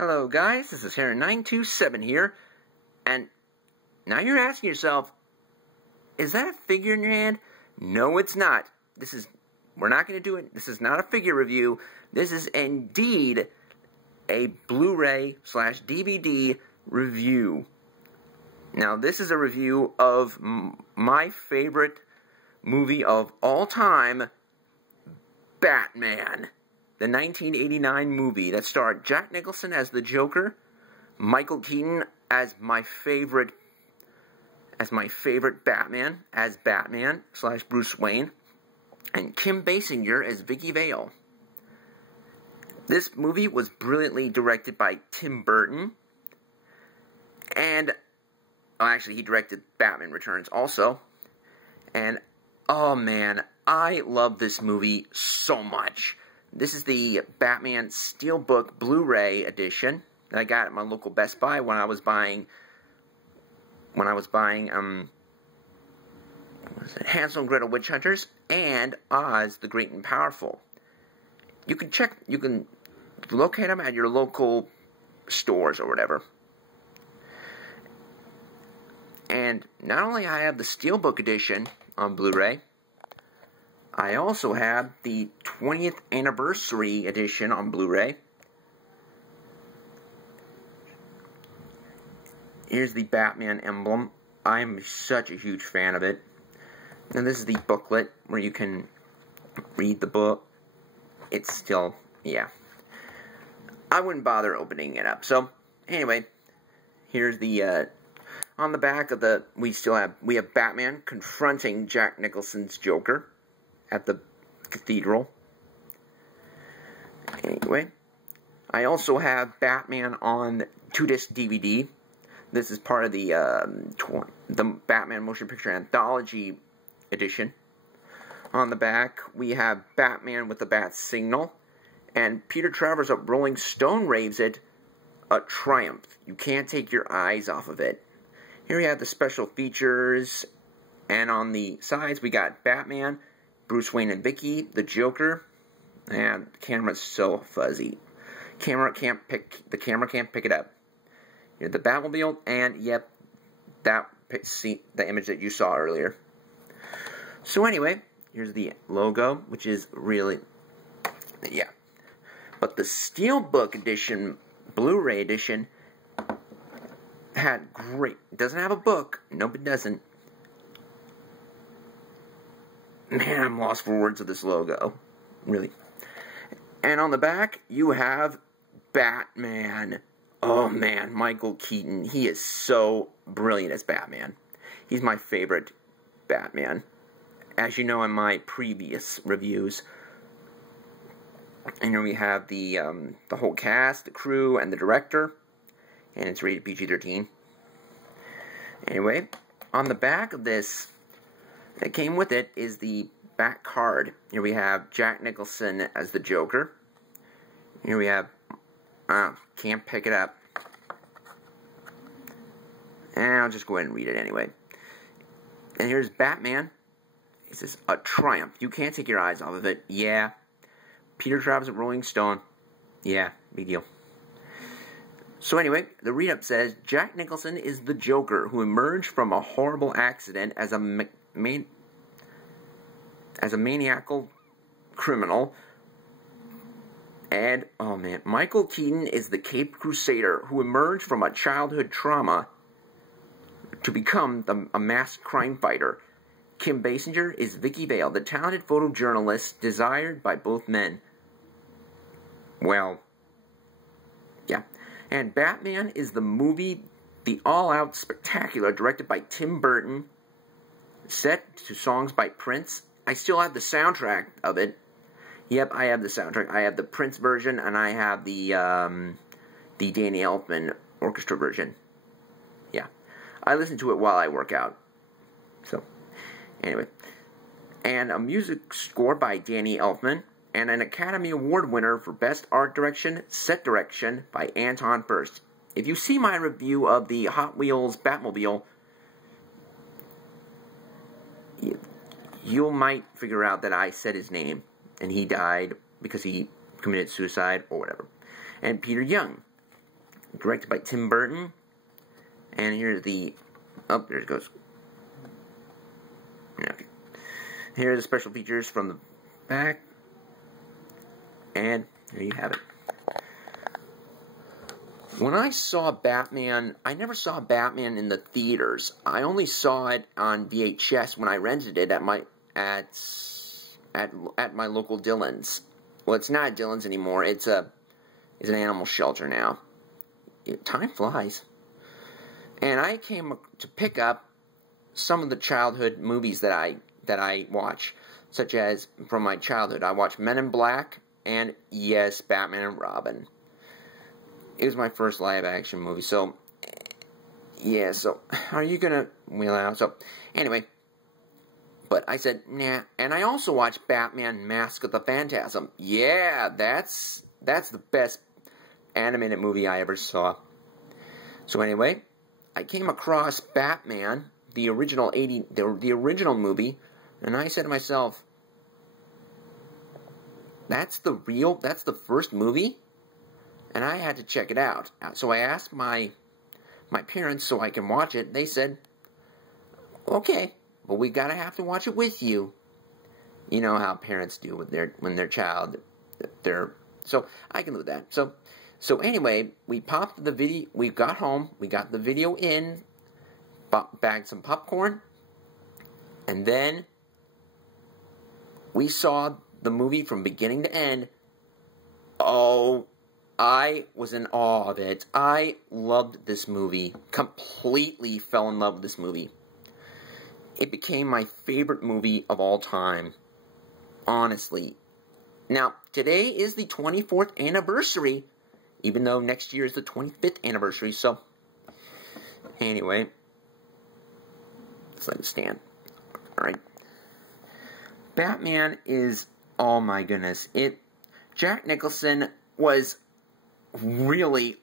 Hello guys, this is Harri927 here, and now you're asking yourself, is that a figure in your hand? No, it's not. We're not going to do it. This is not a figure review. This is indeed a Blu-ray / DVD review. Now, this is a review of my favorite movie of all time, Batman. The 1989 movie that starred Jack Nicholson as the Joker, Michael Keaton as my favorite Batman, as Batman / Bruce Wayne, and Kim Basinger as Vicky Vale. This movie was brilliantly directed by Tim Burton, and actually he directed Batman Returns also, and oh man, I love this movie so much. This is the Batman Steelbook Blu-ray edition that I got at my local Best Buy when I was buying Hansel and Gretel Witch Hunters and Oz the Great and Powerful. You can locate them at your local stores or whatever. And not only I have the Steelbook edition on Blu-ray, I also have the 20th Anniversary Edition on Blu-ray. Here's the Batman emblem. I'm such a huge fan of it. And this is the booklet where you can read the book. It's still, yeah. I wouldn't bother opening it up. So, anyway, here's the, on the back of the, we have Batman confronting Jack Nicholson's Joker at the cathedral. Anyway, I also have Batman on 2-disc DVD. This is part of the Batman Motion Picture Anthology edition. On the back, we have Batman with the Bat Signal, and Peter Travers of Rolling Stone raves it a triumph. You can't take your eyes off of it. Here we have the special features, and on the sides we got Batman, Bruce Wayne and Vicky, the Joker, and the camera's so fuzzy. The camera can't pick it up. Here's the Batmobile, and yep, the image that you saw earlier. So anyway, here's the logo, which is really, yeah. But the Steelbook edition, Blu-ray edition, had great, it doesn't have a book, nope it doesn't. Man, I'm lost for words with this logo. Really. And on the back, you have Batman. Oh man, Michael Keaton. He is so brilliant as Batman. He's my favorite Batman. As you know in my previous reviews. And here we have the whole cast, the crew, and the director. And it's rated PG-13. Anyway, on the back of this, that came with it is the back card. Here we have Jack Nicholson as the Joker. Here we have, can't pick it up. And I'll just go ahead and read it anyway. And here's Batman. He says, a triumph. You can't take your eyes off of it. Yeah. Peter Travers of Rolling Stone. Yeah, big deal. So anyway, the read-up says, Jack Nicholson is the Joker who emerged from a horrible accident as a maniacal criminal. And, oh man, Michael Keaton is the Caped Crusader who emerged from a childhood trauma to become a masked crime fighter. Kim Basinger is Vicky Vale, the talented photojournalist desired by both men. Well, yeah. And Batman is the movie, the all-out spectacular, directed by Tim Burton, set to songs by Prince. I still have the soundtrack of it. Yep, I have the soundtrack. I have the Prince version, and I have the Danny Elfman orchestra version. Yeah. I listen to it while I work out. So, anyway. And a music score by Danny Elfman, and an Academy Award winner for Best Art Direction, Set Direction by Anton Furst. If you see my review of the Hot Wheels Batmobile, you might figure out that I said his name, and he died because he committed suicide or whatever. And Peter Young. directed by Tim Burton. And here's the... Oh, there it goes. Okay. Here are the special features from the back. And there you have it. When I saw Batman, I never saw Batman in the theaters. I only saw it on VHS when I rented it at my local Dillon's. Well, it's not Dillon's anymore. It's an animal shelter now. Time flies. And I came to pick up some of the childhood movies that I watch, such as from my childhood. I watched Men in Black and, yes, Batman and Robin. It was my first live-action movie, so, yeah, so, are you gonna wheel out? So, anyway, but I said, nah, and I also watched Batman Mask of the Phantasm. Yeah, that's the best animated movie I ever saw. So anyway, I came across Batman, the original the original movie, and I said to myself, that's the first movie? And I had to check it out. So I asked my parents so I can watch it. They said, okay, but we gotta have to watch it with you. You know how parents do with when their child, so I can do that. So anyway, we popped the video. We got home. We got the video in, bagged some popcorn, and then we saw the movie from beginning to end. Oh, I was in awe of it. I loved this movie. Completely fell in love with this movie. It became my favorite movie of all time. Honestly. Now, today is the 24th anniversary, even though next year is the 25th anniversary, so, anyway, let's let it stand. Alright. Batman is, oh my goodness, Jack Nicholson was really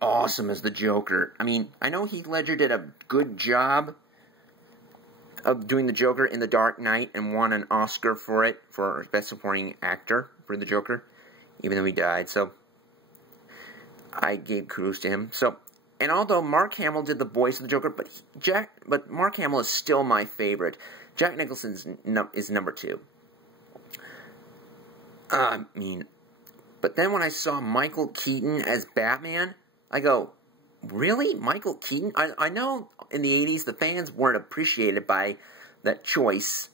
awesome as the Joker. I mean, I know Heath Ledger did a good job of doing the Joker in The Dark Knight and won an Oscar for it, for Best Supporting Actor for the Joker, even though he died, so I gave kudos to him. So, and although Mark Hamill did the voice of the Joker, but Mark Hamill is still my favorite. Jack Nicholson is number 2. I mean, but then when I saw Michael Keaton as Batman, I go, really? Michael Keaton? I know in the 80s the fans weren't appreciated by that choice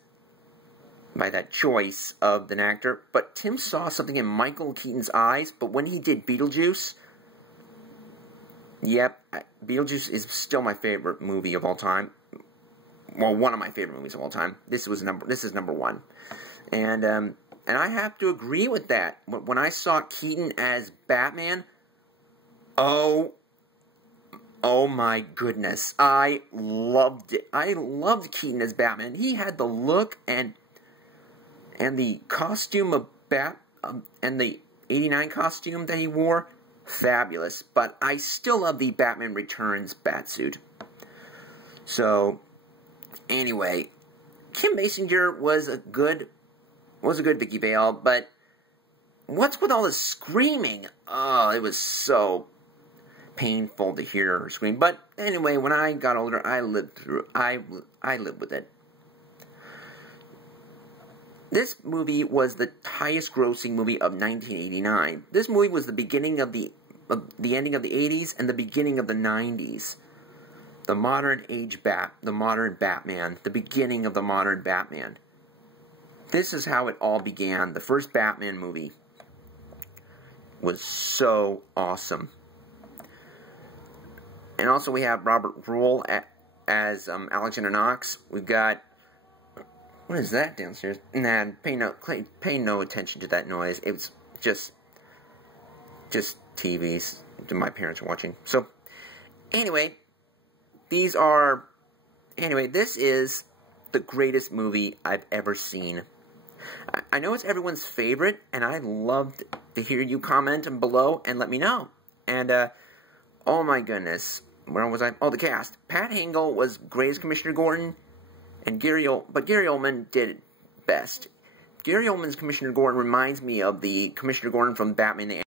of an actor, but Tim saw something in Michael Keaton's eyes. But when he did Beetlejuice, yep, Beetlejuice is still my favorite movie of all time. Well, one of my favorite movies of all time. This is number 1, and I have to agree with that. When I saw Keaton as Batman, oh my goodness, I loved it. I loved Keaton as Batman. He had the look and the costume of and the '89 costume that he wore, fabulous. But I still love the Batman Returns batsuit. So, anyway, Kim Basinger was a good Vicky Vale, but what's with all this screaming? Oh, it was so painful to hear her scream. But anyway, when I got older, I lived with it. This movie was the highest grossing movie of 1989. This movie was the beginning of the ending of the 80s and the beginning of the 90s. The modern Batman, the beginning of the modern Batman. This is how it all began. The first Batman movie was so awesome. And also we have Robert Rule as Alexander Knox. We've got, what is that downstairs? Nah, pay no attention to that noise. It's just TVs that my parents are watching. So, anyway, this is the greatest movie I've ever seen. I know it's everyone's favorite, and I'd love to hear you comment below and let me know. And, oh my goodness, where was I? Oh, the cast. Pat Hingle was great as Commissioner Gordon, and Gary Oldman did it best. Gary Oldman's Commissioner Gordon reminds me of the Commissioner Gordon from Batman the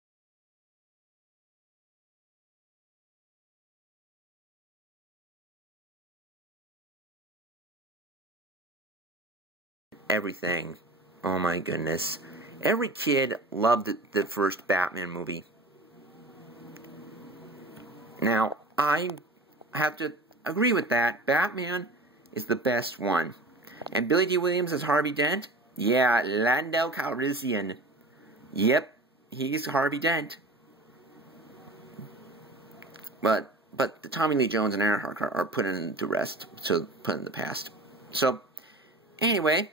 everything. Oh my goodness. Every kid loved the first Batman movie. Now, I have to agree with that. Batman is the best one. And Billy D. Williams as Harvey Dent? Yeah, Lando Calrissian. Yep, he's Harvey Dent. But the Tommy Lee Jones and Aaron Harker are put in to rest, so put in the past. So, anyway,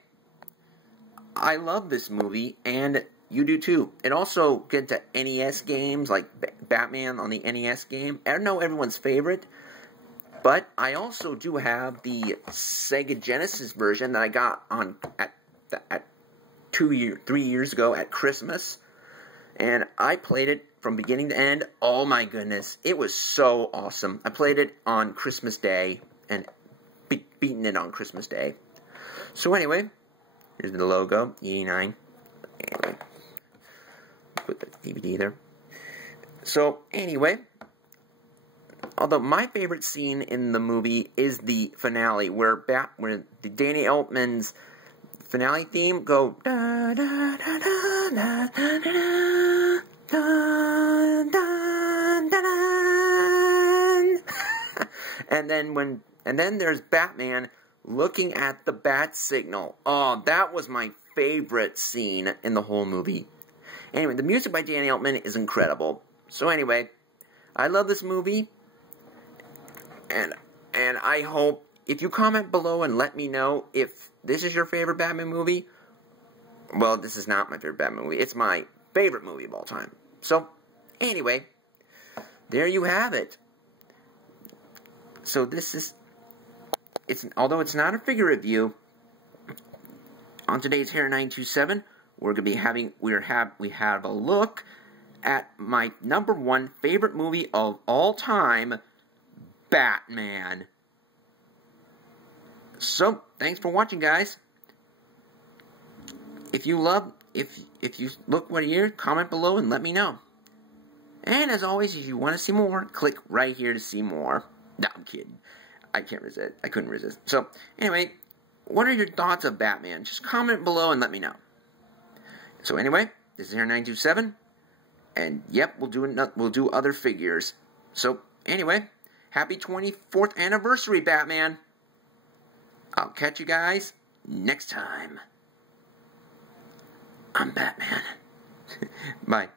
I love this movie, and you do too. It also gets to NES games, like Batman on the NES game. I don't know everyone's favorite, but I also do have the Sega Genesis version that I got at 3 years ago at Christmas, and I played it from beginning to end. Oh my goodness, it was so awesome. I played it on Christmas Day, and beaten it on Christmas Day. So anyway, here's the logo, 89. Anyway, put the DVD there. So anyway, although my favorite scene in the movie is the finale, where the Danny Elfman's finale theme go da da da da da da da da da da and then there's Batman looking at the bat signal. Oh, that was my favorite scene in the whole movie. Anyway, the music by Danny Elfman is incredible. So anyway, I love this movie, and I hope if you comment below and let me know if this is your favorite Batman movie. Well, this is not my favorite Batman movie. It's my favorite movie of all time. So, anyway, there you have it. So this is, although it's not a figure review, on today's Harri927, we're gonna be having, we have a look at my #1 favorite movie of all time, Batman. So, thanks for watching, guys. If you look what year, comment below and let me know. And as always, if you want to see more, click right here to see more. No, I'm kidding. I can't resist. I couldn't resist. So, anyway, what are your thoughts of Batman? Just comment below and let me know. So anyway, this is Harri927, and yep, we'll do other figures. So anyway, happy 24th anniversary, Batman. I'll catch you guys next time. I'm Batman. Bye.